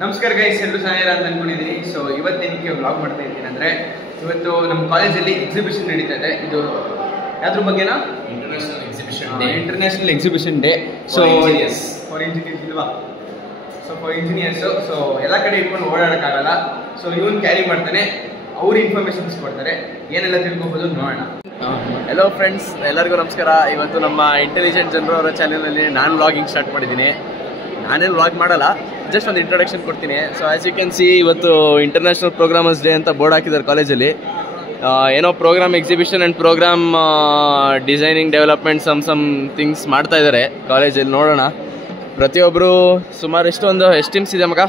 ನಮಸ್ಕಾರ ಗೈಸ್, ಎಲ್ಲರೂ ಚೆನ್ನಾಗಿರ ಅಂತ ಅನ್ಕೊಂಡಿದ್ದೀನಿ. ಸೊ ಇವತ್ತೇನಕ್ಕೆ ವ್ಲಾಗ್ ಮಾಡ್ತಾ ಇದ್ದೀನಿ ಅಂದರೆ, ಇವತ್ತು ನಮ್ಮ ಕಾಲೇಜಲ್ಲಿ ಎಕ್ಸಿಬಿಷನ್ ನಡೀತಾ ಇದೆ. ಇದು ಯಾವ್ದ್ರ ಬಗ್ಗೆನಾ? International exhibition day. So for engineers ಇಲ್ವಾ? So for engineers. ಸೊ ಎಲ್ಲ ಕಡೆ ಇಟ್ಕೊಂಡು ಓಡಾಡೋಕ್ಕಾಗಲ್ಲ. ಸೊ ಇವನು ಕ್ಯಾರಿ ಮಾಡ್ತಾನೆ, ಅವ್ರು ಇನ್ಫಾರ್ಮೇಷನ್ಸ್ ಕೊಡ್ತಾರೆ. ಏನೆಲ್ಲ ತಿಳ್ಕೊಬೋದು ನೋಡೋಣ. ಹೆಲೋ ಫ್ರೆಂಡ್ಸ್, ಎಲ್ಲರಿಗೂ ನಮಸ್ಕಾರ. ಇವತ್ತು ನಮ್ಮ ಇಂಟೆಲಿಜೆಂಟ್ ಜನರು ಅವರ ಚಾನಲಲ್ಲಿ ನಾನು ವ್ಲಾಗಿಂಗ್ ಸ್ಟಾರ್ಟ್ ಮಾಡಿದ್ದೀನಿ. ನಾನೇನು ವ್ಲಾಗ್ ಮಾಡಲ್ಲ, ಜಸ್ಟ್ ಒಂದು ಇಂಟ್ರೊಡಕ್ಷನ್ ಕೊಡ್ತೀನಿ. So as you can see, ಇವತ್ತು ಇಂಟರ್ನ್ಯಾಷನಲ್ ಪ್ರೋಗ್ರಾಮರ್ಸ್ ಡೇ ಅಂತ ಬೋರ್ಡ್ ಹಾಕಿದ್ದಾರೆ ಕಾಲೇಜಲ್ಲಿ. ಏನೋ program exhibition and program designing development some things ಮಾಡ್ತಾ ಇದ್ದಾರೆ ಕಾಲೇಜಲ್ಲಿ. ನೋಡೋಣ. ಪ್ರತಿಯೊಬ್ಬರು ಸುಮಾರು ಎಷ್ಟು ಟೀಮ್ಸ್ ಇದೆ ಮಗ?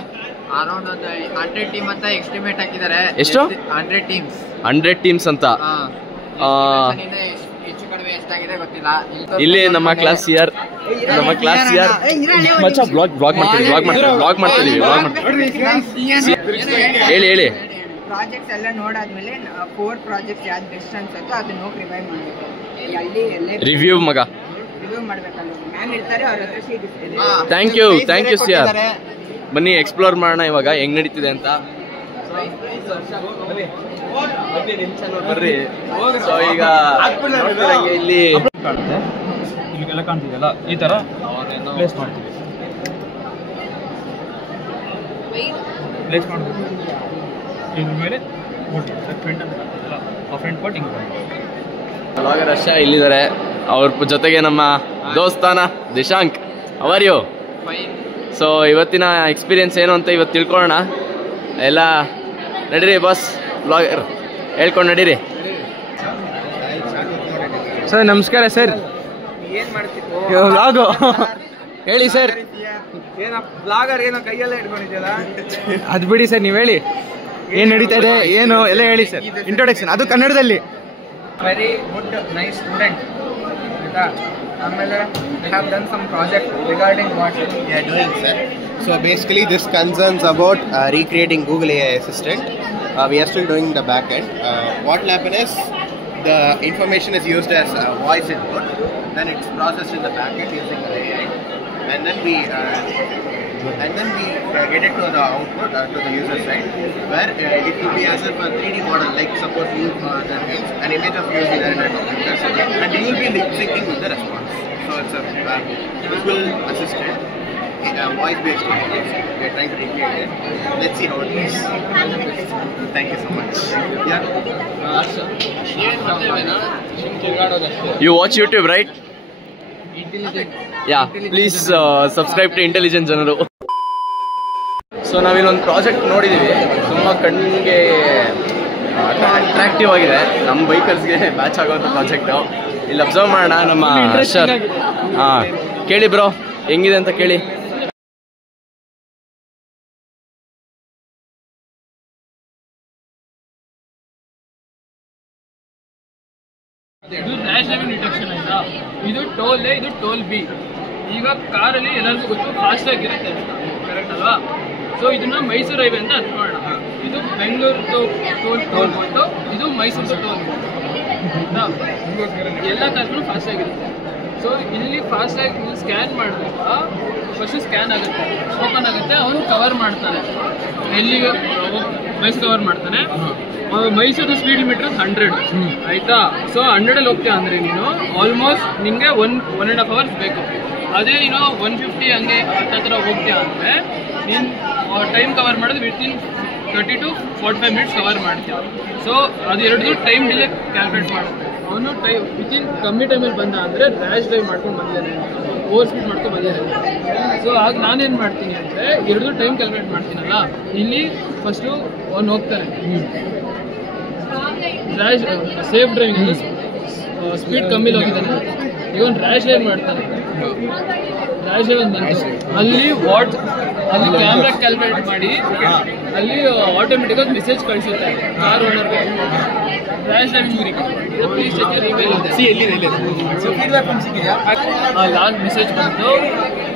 ಅರೌಂಡ್ ಒಂದು 100 ಟೀಮ್ ಅಂತ ಎಸ್ಟಿಮೇಟ್ ಹಾಕಿದ್ದಾರೆ. ಎಷ್ಟು? 100 ಟೀಮ್ಸ್ ಅಂತ. ಹೆಚ್ಚು ಕಡಿಮೆ ಎಷ್ಟಾಗಿದೆ ಗೊತ್ತಿಲ್ಲ. ಇಲ್ಲಿ ನಮ್ಮ ಕ್ಲಾಸ್ ಇಯರ್ ಮಚ್ಚ ಬ್ಲಾಗ್ ಮಾಡ್ತಿದ್ದೀವಿ. ಹೇಳಿ. ಪ್ರಾಜೆಕ್ಟ್ಸ್ ಎಲ್ಲ ನೋಡಾದ್ಮೇಲೆ 4 ಪ್ರಾಜೆಕ್ಟ್ಸ್ ಯಾವ್ದು ಬೆಸ್ಟ್ ಅನ್ಸುತ್ತೋ ಅದನ್ನ ಹೋಗಿ ರಿವೈವ್ ಮಾಡಬೇಕು. ರಿವ್ಯೂ ಮಗ ರಿವ್ಯೂ ಮಾಡ್ಬೇಕಲ್ಲ, ಮ್ಯಾಮ್ ಇರ್ತಾರೆ, ಅವ್ರ ಹತ್ರ ಸೀಟ್ ಇರ್ತದೆ. Thank you sir. ಬನ್ನಿ ಎಕ್ಸ್ಪ್ಲೋರ್ ಮಾಡೋಣ ಇವಾಗ ಹೆಂಗ್ ನಡೀತಿದೆ ಅಂತ. ಬರ್ರಿ. ಸೊ ಈಗ ಇಲ್ಲಿ ಇಲ್ಲಿಗೆಲ್ಲ ಕಾಣ್ತಿದೆಯಲ್ಲ, ಈ ತರ ಪ್ಲೇಸ್ ಮಾಡ್ತೀವಿ. ಪ್ಲೇಸ್ ಮಾಡಬೇಕು. ಇದ್ರ ಮೇಲೆ ಫ್ರಂಟ್ ಅಂತ ಕಾಣ್ತಿದೆಯಲ್ಲ, ಆ ಫ್ರಂಟ್ ಪಾರ್ಟ್ ಹಿಂಗೆ ಬ್ಲಾಗರ್ ಹರ್ಷ ಇಲ್ಲಿದ್ದಾರೆ. ಅವ್ರ ಜೊತೆಗೆ ನಮ್ಮ ದೋಸ್ತಾನ ದಿಶಾಂಕ್. How are you? ಸೊ ಇವತ್ತಿನ ಎಕ್ಸ್ಪೀರಿಯನ್ಸ್ ಏನು ಅಂತ ಇವತ್ತು ತಿಳ್ಕೊಳ್ಳೋಣ. ಎಲ್ಲ ನಡೀರಿ ಬಾಸ್, ಬ್ಲಾಗರ್ ಹೇಳ್ಕೊಂಡು ನಡೀರಿ. ಸರ್ ನಮಸ್ಕಾರ ಸರ್. ಏನ್ ಮಾಡ್ತಿತ್ತು ವ್ಲಾಗು ಹೇಳಿ ಸರ್. ಏನೋ ಬ್ಲಾಗರ್ ಏನೋ ಕೈಯೆಲ್ಲ ಹಿಡ್ಕೊಂಡಿದ್ಯಲ್ಲ, ಅದು ಬಿಡಿ ಸರ್, ನೀವು ಹೇಳಿ ಏನು ನಡೀತಾ ಇದೆ ಏನು ಎಲ್ಲ ಹೇಳಿ ಸರ್. ಇಂಟ್ರೊಡಕ್ಷನ್ ಅದು ಕನ್ನಡದಲ್ಲಿ. ವೆರಿ ಗುಡ್ ನೈಸ್ ಸ್ಟೂಡೆಂಟ್ ಆಯ್ತಾ. ಆಮೇಲೆ we have done some project regarding what we are doing, sir. So basically this concerns about recreating Google AI Assistant. We are still doing the back end. What will happen is the information is used as voice input, then it's processed in the back end using the AI, and then we get it to the output to the user side, where it will be as if a 3D model, like suppose you there is an image of you there in a computer, and you will be lip syncing with the response. So it's a Google Assistant, voice based interface. We are trying to recreate it. Let's see how it goes. Thank you so much. You watch YouTube, right? Yeah, please subscribe to intelligent ಜನರು. So ನಾವಿಲ್ಲೊಂದು project ನೋಡಿದ್ದೀವಿ, ತುಂಬ ಕಣ್ಣಿಗೆ attractive ಆಗಿದೆ. ನಮ್ಮ ಬೈಕರ್ಸ್ಗೆ match ಆಗೋಂಥ project. ಇಲ್ಲಿ observe ಮಾಡೋಣ. ನಮ್ಮ sir ಕೇಳಿ ಬ್ರೋ, ಹೆಂಗಿದೆ ಅಂತ ಕೇಳಿ. ಇದು ರ್ಯಾಶ್ ಡ್ರೈವಿಂಗ್ ಡಿಟೆಕ್ಷನ್ ಆಯ್ತಾ. ಇದು ಟೋಲ್ ಎ, ಇದು ಟೋಲ್ ಬಿ. ಈಗ ಕಾರಲ್ಲಿ ಎಲ್ಲರಿಗೂ ಗೊತ್ತು ಫಾಸ್ಟ್ ಆಗಿರುತ್ತೆ ಅಂತ, ಕರೆಕ್ಟ್ ಅಲ್ವಾ? ಸೊ ಇದನ್ನ ಮೈಸೂರು ಹೈವೇ ಅಂತ ಅನ್ಕೊಳ್ಳೋಣ. ಇದು ಬೆಂಗಳೂರು ಟೋಲ್ ಬೋಟು, ಇದು ಮೈಸೂರು ಟೋಲ್ ಬೋಟು. ಎಲ್ಲ ಕಾರ್ಗಳು ಫಾಸ್ಟ್ ಆಗಿರುತ್ತೆ. ಸೊ ಇಲ್ಲಿ ಫಾಸ್ಟ್ ಆಗಿ ಸ್ಕ್ಯಾನ್ ಮಾಡಿದಾಗ ಫಸ್ಟ್ ಸ್ಕ್ಯಾನ್ ಆಗುತ್ತೆ, ಓಪನ್ ಆಗುತ್ತೆ, ಅವನು ಕವರ್ ಮಾಡ್ತಾನೆ. ಎಲ್ಲಿಗೆ ಮೈಸೂರು ಕವರ್ ಮಾಡ್ತಾನೆ. ಮೈಸೂರು ಸ್ಪೀಡ್ ಲಿಮಿಟರ್ 100 ಆಯ್ತಾ. ಸೊ 100ಅಲ್ಲಿ ಹೋಗ್ತೀಯ ಅಂದರೆ ನೀನು ಆಲ್ಮೋಸ್ಟ್ ನಿಮಗೆ 1.5 hours ಬೇಕು. ಅದೇ ನೀನು 150 ಹಂಗೆ ಹತ್ರ ಹೋಗ್ತೀಯ ಅಂದರೆ ನೀನು ಟೈಮ್ ಕವರ್ ಮಾಡೋದು ವಿತಿನ್ 30 to 45 minutes ಕವರ್ ಮಾಡ್ತೀಯ. ಸೊ ಅದು ಎರಡು ಟೈಮ್ ಡಿಲೇ ಕ್ಯಾಲ್ಕುಲೇಟ್ ಮಾಡುತ್ತೆ. ಅವನು ವಿತಿನ್ ಕಮ್ಮಿ ಟೈಮಲ್ಲಿ ಬಂದ ಅಂದರೆ ರ್ಯಾಶ್ ಡ್ರೈವ್ ಮಾಡ್ಕೊಂಡು ಬಂದಿದ್ದಾನೆ, ಓವರ್ ಸ್ಪೀಡ್ ಮಾಡ್ಕೊಂಡು ಬಂದಿದ್ದಾನೆ. ಸೊ ಆಗ ನಾನೇನು ಮಾಡ್ತೀನಿ ಅಂದರೆ ಎರಡು ಟೈಮ್ ಕ್ಯಾಲ್ಕುಲೇಟ್ ಮಾಡ್ತೀನಲ್ಲ. ಇಲ್ಲಿ ಫಸ್ಟು ಅವನು ಹೋಗ್ತಾನೆ ರ್ಯಾಶ್ ಸೇಫ್ ಡ್ರೈವಿಂಗ್, ಸ್ಪೀಡ್ ಕಮ್ಮಿಲಿ ಹೋಗಿದ್ದಾನೆ. ಈಗ ಒಂದು ರ್ಯಾಶ್ ಡ್ರೈವ್ ಮಾಡ್ತಾನೆ. ರ್ಯಾಶ್ ಡ್ರೈವ್ ಅಂತ ಅಲ್ಲಿ ಕ್ಯಾಮ್ರಾ ಕ್ಯಾಲ್ಕುಲೇಟ್ ಮಾಡಿ ಅಲ್ಲಿ ಆಟೋಮೆಟಿಕ್ ಆಗಿ ಮೆಸೇಜ್ ಕಳಿಸುತ್ತೆ ಕಾರ್ ಓನರ್ಗೆ. Rash driving please check your email ಅಂತ ಲಾಸ್ಟ್ ಮೆಸೇಜ್ ಬಂತು.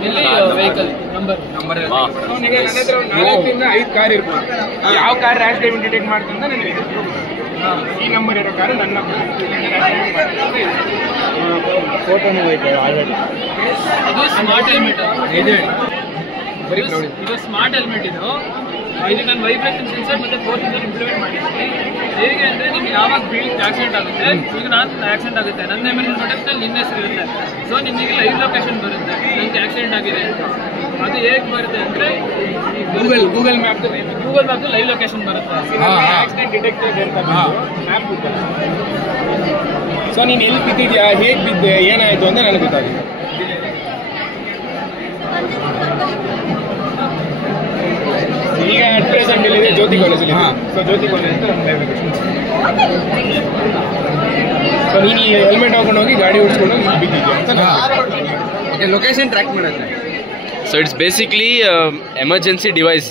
ಇಲ್ಲಿ ವೆಹಿಕಲ್ ನಂಬರ್ 4 5 ಕಾರ್ ಇರ್ಬೋದು. ಯಾವ ಕಾರ್ ರ್ಯಾಶ್ ಡ್ರೈವಿಂಗ್ ಡಿಟೆಕ್ಟ್ ಮಾಡ್ತಂತ ನನಗೆ ಈ ನಂಬರ್ ಇರೋ ಕಾರು ನನ್ನ ಫೋಟೋನು ಹೋಯ್ತು ಆಲ್ರೆಡಿ. ಅದು ಸ್ಮಾರ್ಟ್ ಹೆಲ್ಮೆಟ್. ಬರೀ cloud ಇದೆ. ಇದು ಸ್ಮಾರ್ಟ್ ಹೆಲ್ಮೆಟ್ ಇದು. ಇದಕ್ಕೆ ನಾನು ವೈಬ್ರೇಷನ್ ಸೆನ್ಸರ್ ಮತ್ತೆ ಫೋರ್ಸ್ ಸೆನ್ಸರ್ ಇಂಪ್ಲಿಮೆಂಟ್ ಮಾಡಿದ್ದೀನಿ. ಹೇಗೆ ಅಂದರೆ ನಿಮ್ಗೆ ಯಾವಾಗ ಬೀಳ್ ಆಕ್ಸಿಡೆಂಟ್ ಆಗುತ್ತೆ, ಈಗ ನಾನು ಆಕ್ಸಿಡೆಂಟ್ ಆಗುತ್ತೆ, ನನ್ನ ಎಮರ್ಜೆನ್ಸಿ ಕಾಂಟ್ಯಾಕ್ಟಲ್ಲಿ ನಿನ್ನ ಹೆಸರು ಇರುತ್ತೆ. ಸೊ ನಿಮಗೆ ಲೈವ್ ಲೊಕೇಶನ್ ಬರುತ್ತೆ, ನನಗೆ ಆಕ್ಸಿಡೆಂಟ್ ಆಗಿದೆ ಅಂತ. ಅದು ಹೇಗೆ ಬರುತ್ತೆ ಅಂದರೆ ಗೂಗಲ್ ಮ್ಯಾಪ್ ಲೈವ್ ಲೊಕೇಶನ್ ಬರುತ್ತೆ. ಆಕ್ಸಿಡೆಂಟ್ ಡಿಟೆಕ್ಟರ್ ಮ್ಯಾಪ್ ಸೊ ನೀನು ಎಲ್ಲಿ ಬಿದ್ದಿದ್ಯಾ, ಹೇಗೆ ಬಿದ್ದೆ, ಏನಾಯಿತು ಅಂತ ನನಗೆ ಗೊತ್ತಾಗುತ್ತೆ. ಈಗ ಅಟ್ ಪ್ರೆಸೆಂಟ್ ಇಲ್ಲಿದೆ ಜ್ಯೋತಿ ಕಾಲೇಜಲ್ಲಿ. ಸೊ ಜ್ಯೋತಿ ಕಾಲೇಜ್ ಅಂತ ನಮ್ಮ ಲೈವ್ ಲೊಕೇಶನ್. ಸೊ ನೀನು ಈ ಹೆಲ್ಮೆಟ್ ಹಾಕೊಂಡು ಹೋಗಿ ಗಾಡಿ ಓಡಿಸ್ಕೊಂಡು ಬಿದ್ದಿದ್ಯಾ ಅಂತ ಲೊಕೇಶನ್ ಟ್ರ್ಯಾಕ್ ಮಾಡುತ್ತೆ. So it's basically emergency device,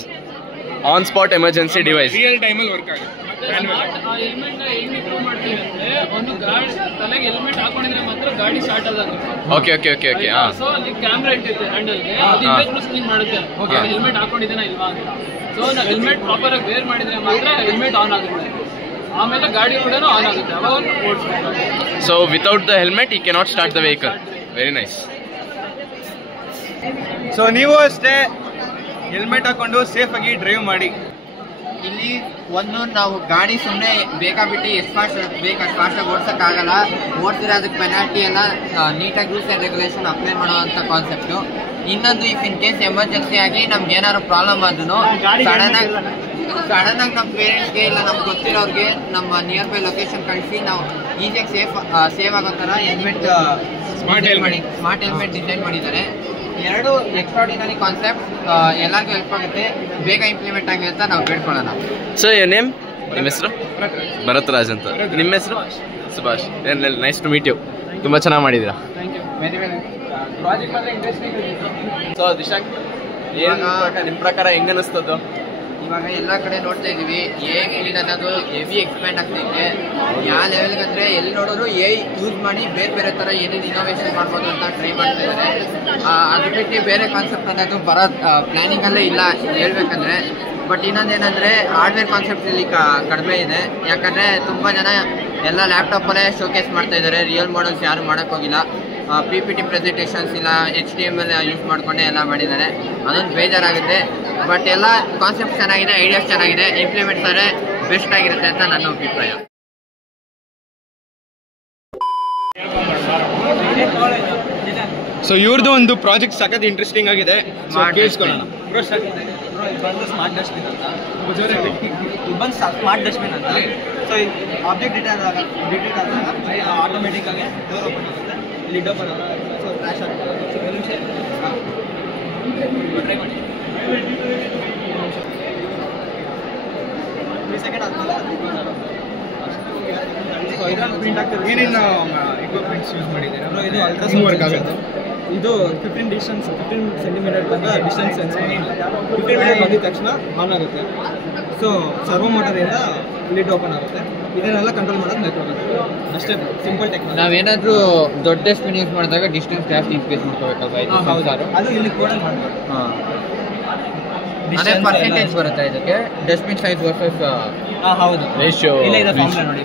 on spot emergency device. Real ಟೈಮಲ್ಲಿ ವರ್ಕ್ ಆಗುತ್ತೆ. ಆ ಹೆಲ್ಮೆಟ್ನ ಹೆಂಗೆ ಇಂಪ್ರೂವ್ ಮಾಡ್ತೀವಿ ಅಂದರೆ, ಒಂದು ಗಾಡಿ ತಲೆಗೆ ಹೆಲ್ಮೆಟ್ ಹಾಕೊಂಡಿದ್ರೆ ಮಾತ್ರ ಗಾಡಿ ಸ್ಟಾರ್ಟ್ ಆಗುತ್ತೆ. ಓಕೆ ಹಾಂ. ಸೊ ಅಲ್ಲಿ ಕ್ಯಾಮ್ರಾ ಇಟ್ಟಿರುತ್ತೆ ಹ್ಯಾಂಡಲ್ಗೆ, ಅದು ಇಮೇಜ್ ಪ್ರೊಸೆಸಿಂಗ್ ಮಾಡುತ್ತೆ ಹೆಲ್ಮೆಟ್ ಹಾಕೊಂಡಿದ್ದೇನಾ ಇಲ್ವಾ ಅಂತ. ಸೊ ನಾವು ಹೆಲ್ಮೆಟ್ ಪ್ರಾಪರ್ ಆಗಿ ವೇರ್ ಮಾಡಿದ್ರೆ ಮಾತ್ರ ಹೆಲ್ಮೆಟ್ ಆನ್ ಆಗುತ್ತೆ, ಆಮೇಲೆ ಗಾಡಿ ಕೂಡ ಆನ್ ಆಗುತ್ತೆ, ಅವಾಗ ಓಡಿಸ್ಬೇಕು. So without the helmet you cannot start the vehicle. Very nice. So ನೀವು ಅಷ್ಟೇ ಹೆಲ್ಮೆಟ್ ಹಾಕೊಂಡು ಸೇಫ್ ಆಗಿ ಡ್ರೈವ್ ಮಾಡಿ. ಇಲ್ಲಿ ಒಂದು ನಾವು ಗಾಡಿ ಸುಮ್ಮನೆ ಬೇಕಾಬಿಟ್ಟು ಎಷ್ಟು ಫಾಸ್ಟ್ ಬೇಕು ಅಷ್ಟು ಫಾಸ್ಟಾಗಿ ಓಡ್ಸೋಕ್ಕಾಗಲ್ಲ. ಓಡಿಸಿದ್ರೆ ಅದಕ್ಕೆ ಪೆನಾಲ್ಟಿ ಎಲ್ಲ ನೀಟಾಗಿ ರೂಲ್ಸ್ ಆ್ಯಂಡ್ ರೆಗ್ಯುಲೇಷನ್ ಅಪ್ಲೈ ಮಾಡೋವಂಥ ಕಾನ್ಸೆಪ್ಟು. ಇನ್ನೊಂದು ಇಫ್ ಇನ್ ಕೇಸ್ ಎಮರ್ಜೆನ್ಸಿ ಆಗಿ ನಮ್ಗೆ ಏನಾದ್ರು ಪ್ರಾಬ್ಲಮ್ ಆದ್ರೂ ಸಡನ್ನಾಗಿ ನಮ್ಮ ಪೇರೆಂಟ್ಸ್ಗೆ ಇಲ್ಲ ನಮ್ಗೆ ಗೊತ್ತಿರೋರಿಗೆ ನಮ್ಮ ನಿಯರ್ ಬೈ ಲೊಕೇಶನ್ ಕಳಿಸಿ ನಾವು ಈಸಿಯಾಗಿ ಸೇವ್ ಆಗೋ ಥರ ಹೆಲ್ಮೆಟ್ ಸ್ಮಾರ್ಟ್ ಹೆಲ್ಮೆಟ್ ಡಿಸೈನ್ ಮಾಡಿದ್ದಾರೆ. ಎರಡು ಎಕ್ಸ್ಟ್ರಾಡಿನರಿ ಕಾನ್ಸೆಪ್ಟ್, ಎಲ್ಲರಿಗೂ ಹೆಲ್ಪ್ ಆಗುತ್ತೆ, ಬೇಗ ಇಂಪ್ಲಿಮೆಂಟ್ ಆಗಿ ಅಂತ ನಾವು ಬೇಡ್ಕೊಳ್ಳೋಣ. ಸೊ ನೇಮ್, ನಿಮ್ಮ ಹೆಸರು? ಭರತ್ ರಾಜ್ ಅಂತ. ನಿಮ್ಮ ಹೆಸರು? Subhash. Nice to meet you. ತುಂಬ ಚೆನ್ನಾಗಿ ಮಾಡಿದ್ದೀರಾ. ಪ್ರಾಜೆಕ್ಟ್ ಮಾತ್ರ ಇಂಟ್ರೆಸ್ಟಿಂಗ್. ಸೊ ದಿಶಾಕ್, ನಿಮ್ಮ ಪ್ರಕಾರ ಹೆಂಗೆ ಅನಿಸ್ತದ್ದು? ಇವಾಗ ಎಲ್ಲ ಕಡೆ ನೋಡ್ತಾ ಇದೀವಿ ಎ ಫೀಲ್ಡ್ ಅನ್ನೋದು ಹೆವಿ ಎಕ್ಸ್ಪ್ಯಾಂಡ್ ಆಗ್ತೈತೆ. ಯಾವ ಲೆವೆಲ್ಗೆ ಅಂದರೆ ಎಲ್ಲಿ ನೋಡೋರು ಯೂಸ್ ಮಾಡಿ ಬೇರೆ ಬೇರೆ ಥರ ಏನೇನು ಇನೋವೇಷನ್ ಮಾಡ್ಬೋದು ಅಂತ ಟ್ರೈ ಮಾಡ್ತಾ ಇದ್ದಾರೆ. ಅದು ಬಿಟ್ಟು ಬೇರೆ ಕಾನ್ಸೆಪ್ಟ್ ಅನ್ನೋದು ಬರೋ ಪ್ಲ್ಯಾನಿಂಗಲ್ಲೇ ಇಲ್ಲ ಹೇಳ್ಬೇಕಂದ್ರೆ. ಬಟ್ ಇನ್ನೊಂದೇನೆಂದರೆ ಹಾರ್ಡ್ವೇರ್ ಕಾನ್ಸೆಪ್ಟ್ ಇಲ್ಲಿ ಕಡಿಮೆ ಇದೆ. ಯಾಕಂದರೆ ತುಂಬ ಜನ ಎಲ್ಲ ಲ್ಯಾಪ್ಟಾಪಲ್ಲೇ ಶೋಕೇಸ್ ಮಾಡ್ತಾ ಇದ್ದಾರೆ, ರಿಯಲ್ ಮಾಡಲ್ಸ್ ಯಾರು ಮಾಡೋಕ್ಕೋಗಿಲ್ಲ. PPT ಪ್ರೆಸೆಂಟೇಷನ್ಸ್ ಇಲ್ಲ HTML ಯೂಸ್ ಮಾಡಿಕೊಂಡೆ ಎಲ್ಲ ಮಾಡಿದ್ದಾರೆ. ಅದೊಂದು ಬೇಜಾರಾಗುತ್ತೆ. ಬಟ್ ಎಲ್ಲ ಕಾನ್ಸೆಪ್ಟ್ ಚೆನ್ನಾಗಿದೆ, ಐಡಿಯಾಸ್ ಚೆನ್ನಾಗಿದೆ, ಇಂಪ್ಲಿಮೆಂಟ್ಸ್ ಆದರೆ ಬೆಸ್ಟ್ ಆಗಿರುತ್ತೆ ಅಂತ ನನ್ನ ಅಭಿಪ್ರಾಯ. ಸೊ ಇವ್ರದ್ದು ಒಂದು ಪ್ರಾಜೆಕ್ಟ್ ಸಖತ್ ಇಂಟ್ರೆಸ್ಟಿಂಗ್ ಆಗಿದೆ. ಕೇಳಿಸ್ಕೊಳ್ಳೋಣ. ಸ್ಮಾರ್ಟ್ ಡಸ್ಟ್ಬಿನ್ ಅಂತ ಬಂದು ಸ್ಮಾರ್ಟ್ ಡಸ್ಟ್ಬಿನ್ ಅಂತ. ಸೊ ಆಬ್ಜೆಕ್ಟ್ ಡಿಟೆಕ್ಟ್ ಆದಾಗ ಆಟೋಮೆಟಿಕ್ ಆಗಿ ಡೋರ್ ಓಪನ್ ಆಗುತ್ತೆ, ಲಿಡ್ ಓಪನ್ ಆಗುತ್ತೆ. ಸೊ ಕ್ರ್ಯಾಶ್ ಆಗುತ್ತೆ. ಸೊ ಒಂದು ನಿಮಿಷ ಟ್ರೈ ಮಾಡಿ. 3 ಸೆಕೆಂಡ್ ಆದ್ಮೇಲೆ ಅದು ಕ್ಲೋಸ್ ಆಗುತ್ತೆ. ಸೊ ಇದರಲ್ಲಿ ಪ್ರಿಂಟ್ ಆಗ್ತದೆ. ಏನೇನು ಇಕ್ವಿಪ್ಮೆಂಟ್ಸ್ ಯೂಸ್ ಮಾಡಿದ್ದೀರಾ? ಇದು ವರ್ಕ್ ಅಲ್ಟ್ರಾಸೌಂಡ್ ಆಗುತ್ತೆ. ಇದು 15 ಸೆಂಟಿಮೀಟರ್ ತನಕ ಡಿಸ್ಟೆನ್ಸ್ ಸೆನ್ಸ್ ಮಾಡಿ 15 ಮಿನಿಟ್ ಬಂದಿದ ತಕ್ಷಣ ಆನ್ ಆಗುತ್ತೆ. ಸೊ ಸರ್ವೋ ಮೋಟರಿಂದ ಲಿಡ್ ಓಪನ್ ಆಗುತ್ತೆ. ಇದನ್ನೆಲ್ಲ ಕಂಟ್ರೋಲ್ ಮಾಡೋದು ನೆಟ್ವರ್ಕ್. ಅಷ್ಟೇ ಸಿಂಪಲ್ ಟೆಕ್ನಾಲಜಿ. ನಾವೇನಾದರೂ ದೊಡ್ಡ ಡಸ್ಟ್ಬಿನ್ ಯೂಸ್ ಮಾಡಿದಾಗ ಡಿಸ್ಟೆನ್ಸ್ ಜಾಸ್ತಿ ಇನ್ಕ್ರೀಸ್ ಮಾಡ್ಕೋಬೇಕಲ್ವಾ? ಹೌದು, ಅದು ಇಲ್ಲಿ ಕೋಡಲ್ಲಿ ಮಾಡ್ಬೋದು. ಅದೇ ಪರ್ಸೆಂಟೇಜ್ ಬರುತ್ತೆ ಇದಕ್ಕೆ, ಡಸ್ಟ್ಬಿನ್ ಸೈಜ್ ವರ್ಸಸ್ ಹೌದು ರೇಷಿಯೋ. ಇಲ್ಲ ಇದೆ ಫಾರ್ಮುಲಾ ನೋಡಿ.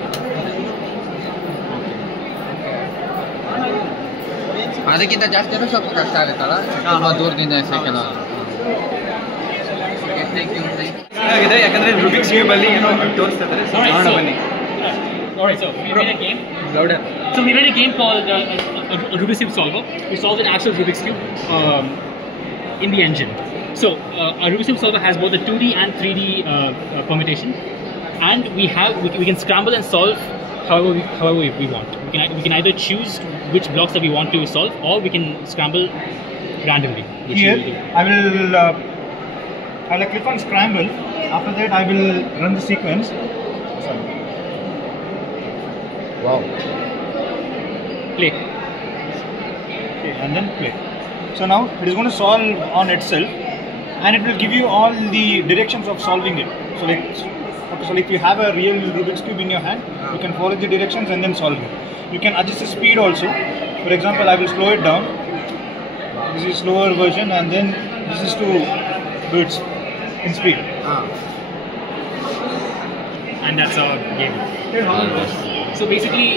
ಅದಕ್ಕಿಂತ ಜಾಸ್ತಿ ಅಂದ್ರೆ ಸ್ವಲ್ಪ ಕಷ್ಟ ಆಗುತ್ತಲ್ಲ, ತುಂಬ ದೂರದಿಂದ ಎಸೆಕೆಲ್ಲ. ಆಗಿದೆ ಯಾಕಂದ್ರೆ ರುಬಿಕ್ಸ್ ಕ್ಯೂಬ್ ಅಲ್ಲಿ ಏನೋ ತೋರಿಸ್ತಾ ಇದ್ದಾರೆ. ಸೊ ನೋಡೋಣ ಬನ್ನಿ. Alright, so we made a game. Louder. So we made a game called a Rubik's Cube Solver. We solved an actual Rubik's Cube in the engine. So a Rubik's Cube Solver has both a 2D and 3D permutation, and we can scramble and solve however we want. We can either choose which blocks that we want to solve, or we can scramble randomly. Which Here, we will do. I will click on scramble. After that, I will run the sequence. Wow. Play. Okay, and then play. So now it is going to solve on itself, and it will give you all the directions of solving it. So like you have a real Rubik's Cube in your hand, you can follow the directions and then solve it. You can adjust the speed also. For example, I will slow it down. This is slower version, and then this is to do it in speed. And that's our game. So basically,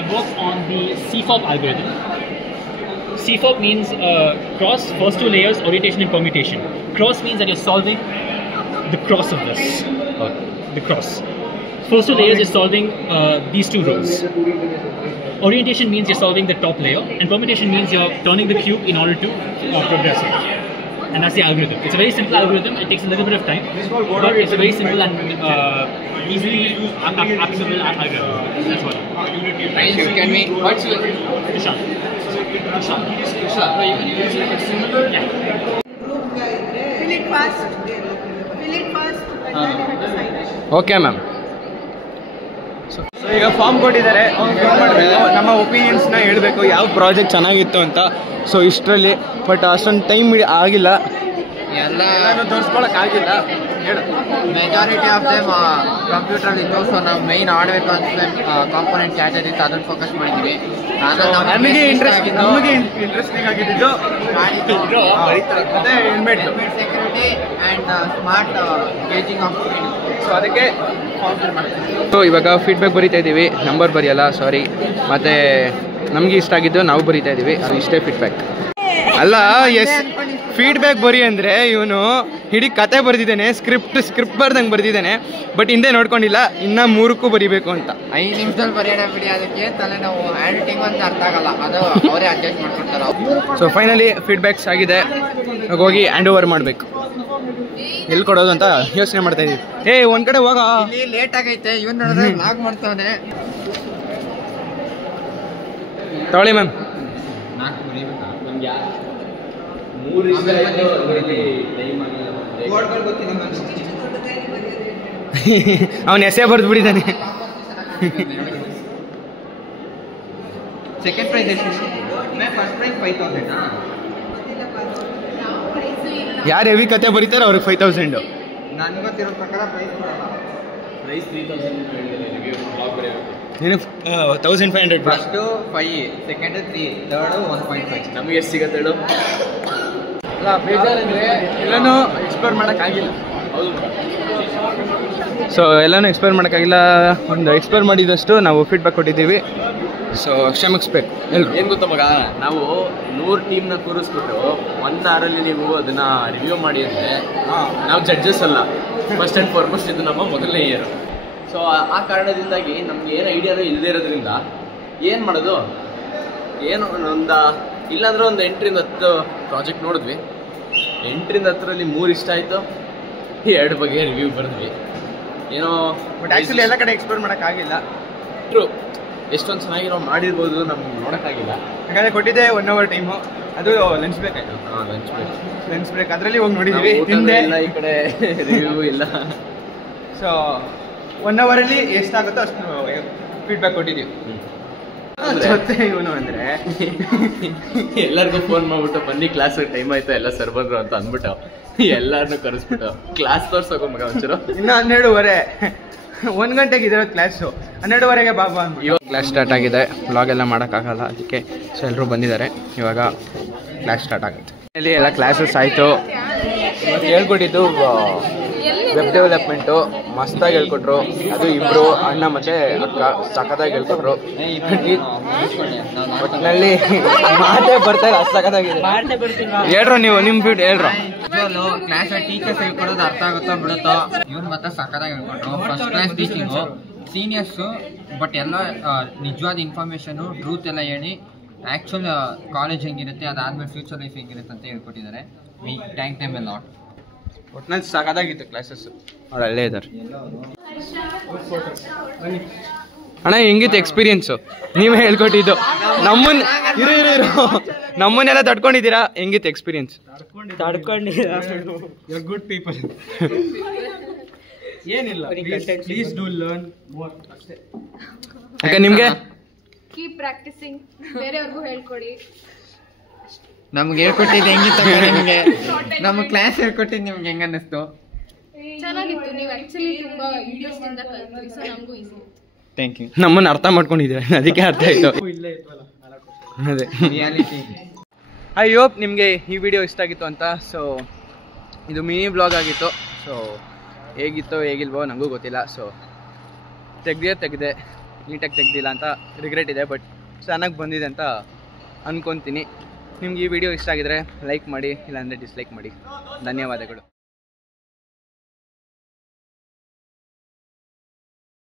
it works on the CFOP algorithm. CFOP means cross, first two layers, orientation and permutation. Cross means that you're solving the cross of this. The cross. First two layers is solving these two rows. Orientation means you're solving the top layer, and permutation means you're turning the cube in order to progress it. And that's the algorithm. It's a very simple algorithm. It takes a little bit of time, but it's a very simple and easily applicable algorithm. That's what. Can we? What's your? Tushar. Yeah. Fill it fast. Okay ma'am. So ಈಗ form ಕೊಟ್ಟಿದ್ದಾರೆ, ನಮ್ಮ ಒಪಿನಿಯನ್ಸ್ನ ಹೇಳಬೇಕು ಯಾವ project ಚೆನ್ನಾಗಿತ್ತು ಅಂತ. So ಇಷ್ಟರಲ್ಲಿ but ಅಷ್ಟೊಂದು time ಆಗಿಲ್ಲ, ಎಲ್ಲಾನು ತೋರಿಸ್ಕೊಳಕ್ಕಾಗಿಲ್ಲ. ಹೇಳು. ಮೆಜಾರಿಟಿ ಆಫ್ ದೆಮ್ ಕಂಪ್ಯೂಟರ್ ಇತ್ತು. ಸೊ ನಾವು ಮೈನ್ ಹಾರ್ಡ್ವೇರ್ ಕಾಂಪೋನೆಂಟ್ ಚಾರ್ಜರ್ ಇತ್ತು, ಅದನ್ನು ಫೋಕಸ್ ಮಾಡಿದ್ದೀವಿ. ನಮಗೆ ಇಂಟ್ರೆಸ್ಟಿಂಗ್ ಆಗಿದ್ದು ಮತ್ತೆ helmet security and smart gazing of speed. So ಅದಕ್ಕೆ ಸೊ ಇವಾಗ ಫೀಡ್ಬ್ಯಾಕ್ ಬರೀತಾ ಇದ್ದೀವಿ, ನಂಬರ್ ಬರೆಯಲ್ಲ, ಸಾರಿ. ಮತ್ತು ನಮಗೆ ಇಷ್ಟ ಆಗಿದ್ದು ನಾವು ಬರೀತಾ ಇದ್ದೀವಿ, ಅದು ಇಷ್ಟೇ ಫೀಡ್ಬ್ಯಾಕ್ ಅಲ್ಲ. ಫೀಡ್ಬ್ಯಾಕ್ ಬರಿ ಅಂದರೆ ಇವನು ಇಡೀ ಕತೆ ಬರೆದಿದ್ದಾನೆ, ಸ್ಕ್ರಿಪ್ಟ್ ಬರ್ದಂಗೆ ಬರೆದಿದ್ದಾನೆ, ಬಟ್ ಹಿಂದೆ ನೋಡ್ಕೊಂಡಿಲ್ಲ, ಇನ್ನೂ 3ಕ್ಕೂ ಬರೀಬೇಕು ಅಂತ. 5 ನಿಮಿಷದಲ್ಲಿ ಬರೆಯೋಣ ಬಿಡಿ, ಅದಕ್ಕೆ ತಲೆನೋವು. ಹ್ಯಾಂಡ್ ಅಂತ ಅರ್ಥ ಆಗಲ್ಲ, ಅದು ಅವರೇ ಅಡ್ಜಸ್ಟ್ ಮಾಡ್ಕೊಡ್ತಾರೆ. ಸೊ ಫೈನಲಿ ಫೀಡ್ಬ್ಯಾಕ್ಸ್ ಆಗಿದೆ, ಹೋಗಿ ಹ್ಯಾಂಡ್ ಓವರ್ ಮಾಡಬೇಕು. ಎಲ್ಲಿ ಕೊಡೋದು ಅಂತ ಯೋಚನೆ ಮಾಡ್ತಾ ಇದೀವಿ. ಒಂದ್ ಕಡೆ ಹೋಗ, ಇಲ್ಲಿ ಲೇಟ್ ಆಗೈತೆ, ಇವನ್ ನೋಡಿದ್ರೆ ಲಾಗ್ ಮಾಡ್ತಾನೆ. ತಗೊಳ್ಳಿ ಮ್ಯಾಮ್. ಅವನ ಎಸೆ ಬರ್ದು ಬಿಟ್ಟಿದ್ದಾನೆ. ಸೆಕೆಂಡ್ ಪ್ರೈಸ್ ಎಷ್ಟು? First prize 5000. ಯಾರು ಹೆವಿ ಕತೆ ಬರೀತಾರೆ ಅವ್ರಿಗೆ 5000. ನನ್ಗೆ ಗೊತ್ತಿರೋ ಪ್ರಕಾರ ಪ್ರೈಸ್ 3000 ನೀನು 1500. First 5, second 3, third 1.5. ನಮಗೆ ಎಷ್ಟು ಸಿಗತ್ತೆ ಹೇಳು? ಅಲ್ಲ ಬೇಜಾರಂದ್ರೆ ಎಲ್ಲನೂ ಎಕ್ಸ್ಪ್ಲೋರ್ ಮಾಡೋಕ್ಕಾಗಿಲ್ಲ. ಸೊ ಎಲ್ಲನೂ ಎಕ್ಸ್ಪ್ಲೋರ್ ಮಾಡೋಕ್ಕಾಗಿಲ್ಲ, ಒಂದು ಎಕ್ಸ್ಪ್ಲೋರ್ ಮಾಡಿದಷ್ಟು ನಾವು ಫೀಡ್ಬ್ಯಾಕ್ ಕೊಟ್ಟಿದ್ದೀವಿ. ಸೊ ಕ್ಷಮಿಸ್ಬೇಕು ಎಲ್ಲರೂ. ಏನು ಗೊತ್ತಾ ಮಗ, ನಾವು 100 ಟೀಮ್ನ ಕೂರಿಸ್ಬಿಟ್ಟು 1 ಅವರಲ್ಲಿ ನೀವು ಅದನ್ನ ರಿವ್ಯೂ ಮಾಡಿ ಅಂದರೆ ನಾವು ಜಡ್ಜಸ್ ಅಲ್ಲ. ಫಸ್ಟ್ ಆ್ಯಂಡ್ ಫಾರ್ಮೋಸ್ಟ್ ಇದು ನಮ್ಮ ಮೊದಲನೇ ಇಯರ್. ಸೊ ಆ ಕಾರಣದಿಂದಾಗಿ ನಮ್ಗೆ ಏನು ಐಡಿಯಾನೂ ಇಲ್ಲದೇ ಇರೋದ್ರಿಂದ ಏನು ಮಾಡೋದು, ಏನು ಇಲ್ಲಾಂದ್ರೆ ಒಂದು 8ರಿಂದ 10 ಪ್ರಾಜೆಕ್ಟ್ ನೋಡಿದ್ವಿ. 8ರಿಂದ 10ರಲ್ಲಿ 3 ಇಷ್ಟ ಆಯಿತು, 2 ಬಗ್ಗೆ ರಿವ್ಯೂ ಬರೆದ್ವಿ. ಏನೋ ಬಟ್ ಆ್ಯಕ್ಚುಲಿ ಎಲ್ಲ ಕಡೆ ಎಕ್ಸ್ಪ್ಲೋರ್ ಮಾಡೋಕ್ಕಾಗಿಲ್ಲ. ಟ್ರೂ, ಎಷ್ಟೊಂದು ಚೆನ್ನಾಗಿರೋ ಮಾಡಿರ್ಬೋದು, ನಮ್ಗೆ ನೋಡೋಕ್ಕಾಗಿಲ್ಲ. ಯಾಕಂದರೆ ಕೊಟ್ಟಿದ್ದೆ 1 ಅವರ್ ಟೈಮು, ಅದು ಲಂಚ್ ಬ್ರೇಕ್ ಆಯಿತು. ಲಂಚ್ ಬ್ರೇಕ್ ಅದರಲ್ಲಿ ಹೋಗಿ ನೋಡಿದ್ದೀವಿ. ಹಿಂದೆ ಇಲ್ಲ, ಈ ಕಡೆ ರಿವ್ಯೂ ಇಲ್ಲ. ಸೊ 1 ಅವರಲ್ಲಿ ಎಷ್ಟಾಗುತ್ತೋ ಅಷ್ಟು ಫೀಡ್ಬ್ಯಾಕ್ ಕೊಟ್ಟಿದ್ದೀವಿ. ಜೊತೆ ಇವನು ಅಂದರೆ ಎಲ್ಲರಿಗೂ ಫೋನ್ ಮಾಡ್ಬಿಟ್ಟು ಬನ್ನಿ ಕ್ಲಾಸ್ ಟೈಮ್ ಆಯ್ತು, ಎಲ್ಲ ಸರ್ ಬಂದ್ರು ಅಂತ ಅಂದ್ಬಿಟ್ಟು ಎಲ್ಲಾರನ್ನೂ ಕರೆಸ್ಬಿಟ್ಟು ಕ್ಲಾಸ್ ತೋರ್ಸೋಕೆ ಮಗ ಒಂಚೂರು. ಇನ್ನು 12:30, 1 ಗಂಟೆಗೆ ಇದಿರೋದು ಕ್ಲಾಸು, 12:30ಗೆ ಬಾಬಾ ಅಂದ್ಬಿಟ್ಟು. ಇವಾಗ ಕ್ಲಾಸ್ ಸ್ಟಾರ್ಟ್ ಆಗಿದೆ, ವ್ಲಾಗ್ ಎಲ್ಲ ಮಾಡೋಕ್ಕಾಗಲ್ಲ, ಅದಕ್ಕೆ ಸೊ ಎಲ್ಲರೂ ಬಂದಿದ್ದಾರೆ. ಇವಾಗ ಕ್ಲಾಸ್ ಸ್ಟಾರ್ಟ್ ಆಗುತ್ತೆ. ಇಲ್ಲಿ ಎಲ್ಲ ಕ್ಲಾಸಸ್ ಆಯಿತು. ಹೇಳ್ಕೊಟ್ಟಿದ್ದು ವೆಬ್ ಡೆವಲಪ್ಮೆಂಟು ಮಸ್ತಾಗಿ ಹೇಳ್ಕೊಟ್ರು. ಅದು ಇಬ್ಬರು ಅಣ್ಣ ಮತ್ತು ಅಕ್ಕ ಸಖತ್ತಾಗಿ ಹೇಳ್ಕೊಟ್ರು. ಒಟ್ಟಿನಲ್ಲಿ ಮಾತೇ ಬರ್ತಾ ಇಲ್ಲ, ಸಖತ್ತಾಗಿದೆ. ಹೇಳ್ರೋ ನೀವು ನಿಮ್ಮ ಫೀಡ್ ಹೇಳ್ರೋ. ಕ್ಲಾಸ್ ಟೀಚರ್ಸ್ ಹೇಳ್ಕೊಡೋದು ಅರ್ಥ ಆಗುತ್ತೋ ಬಿಡುತ್ತೋ, ಇವ್ರು ಮತ್ತೆ ಸಖತ್ತಾಗಿ ಹೇಳ್ಕೊಟ್ರು. First class teaching, seniors, but ಎಲ್ಲ ನಿಜವಾದ ಇನ್ಫಾರ್ಮೇಷನು, ಟ್ರೂತ್ ಎಲ್ಲ ಹೇಳಿ ಆ್ಯಕ್ಚುಲ್ ಕಾಲೇಜ್ ಹೆಂಗಿರುತ್ತೆ, ಅದಾದ್ಮೇಲೆ ಫ್ಯೂಚರ್ ಲೈಫ್ ಹೆಂಗಿರುತ್ತೆ ಅಂತ ಹೇಳ್ಕೊಟ್ಟಿದ್ದಾರೆ. We thank them a lot. ಒಟ್ಟಿನಲ್ಲಿ ಸಾಕಾಗಿತ್ತು ಕ್ಲಾಸಸ್ಸು. ಅವ್ರು ಅಲ್ಲೇ ಇದ್ದಾರೆ. ಅಣ್ಣ ಹೆಂಗಿತ್ತು ಎಕ್ಸ್ಪೀರಿಯನ್ಸು? ನೀವೇ ಹೇಳ್ಕೊಟ್ಟಿದ್ದು. ನಮ್ಮನ್ನೆಲ್ಲ ತಡ್ಕೊಂಡಿದ್ದೀರಾ, ಹೆಂಗಿತ್ತು ಎಕ್ಸ್ಪೀರಿಯನ್ಸ್? Good people. ಏನಿಲ್ಲ, ಪ್ಲೀಸ್ ಡೂ ಲರ್ನ್ ಮೋರ್ ಅಷ್ಟೇ. ಯಾಕೆ ನಿಮಗೆ? ಕೀಪ್ ಪ್ರಾಕ್ಟಿಸಿಂಗ್, ಬೇರೆಯವ್ರಿಗೂ ಹೇಳ್ಕೊಡಿ. ನಮ್ಗೆ ಹೇಳ್ಕೊಟ್ಟಿದ್ದು ಹೆಂಗಿತ್ತು ನಿಮಗೆ? ನಮ್ಮ ಕ್ಲಾಸ್ ಹೇಳ್ಕೊಟ್ಟಿದ್ದು ನಿಮ್ಗೆ ಹೆಂಗ ಅನ್ನಿಸ್ತು? ಚೆನ್ನಾಗಿತ್ತು. ನೀವು ಆಕ್ಚುಲಿ ತುಂಬಾ ಇಂಟ್ರೆಸ್ಟ್ ಇಂದ ಕಲ್ತ್ರಿ, ಸೊ ನಮಗೂ ಈಸಿ. Thank you. ನಮ್ಮನ್ನು ಅರ್ಥ ಮಾಡ್ಕೊಂಡಿದ್ದೀವಿ, ಅದಕ್ಕೆ ಅರ್ಥ ಆಯಿತು. ಅದೇ ರಿಯಾಲಿಟಿ. ಐ ಹೋಪ್ ನಿಮಗೆ ಈ ವಿಡಿಯೋ ಇಷ್ಟ ಆಗಿತ್ತು ಅಂತ. ಸೊ ಇದು ಮಿನಿ ಬ್ಲಾಗ್ ಆಗಿತ್ತು. ಸೊ ಹೇಗಿತ್ತೋ ಹೇಗಿಲ್ವೋ ನನಗೂ ಗೊತ್ತಿಲ್ಲ. ಸೊ ತೆಗ್ದೆ ನೀಟಾಗಿ ತೆಗ್ದಿಲ್ಲ ಅಂತ ರಿಗ್ರೆಟ್ ಇದೆ, ಬಟ್ ಚೆನ್ನಾಗಿ ಬಂದಿದೆ ಅಂತ ಅಂದ್ಕೊತೀನಿ. ನಿಮ್ಗೆ ಈ ವಿಡಿಯೋ ಇಷ್ಟ ಆಗಿದ್ರೆ ಲೈಕ್ ಮಾಡಿ, ಇಲ್ಲಾಂದರೆ ಡಿಸ್ಲೈಕ್ ಮಾಡಿ. ಧನ್ಯವಾದಗಳು.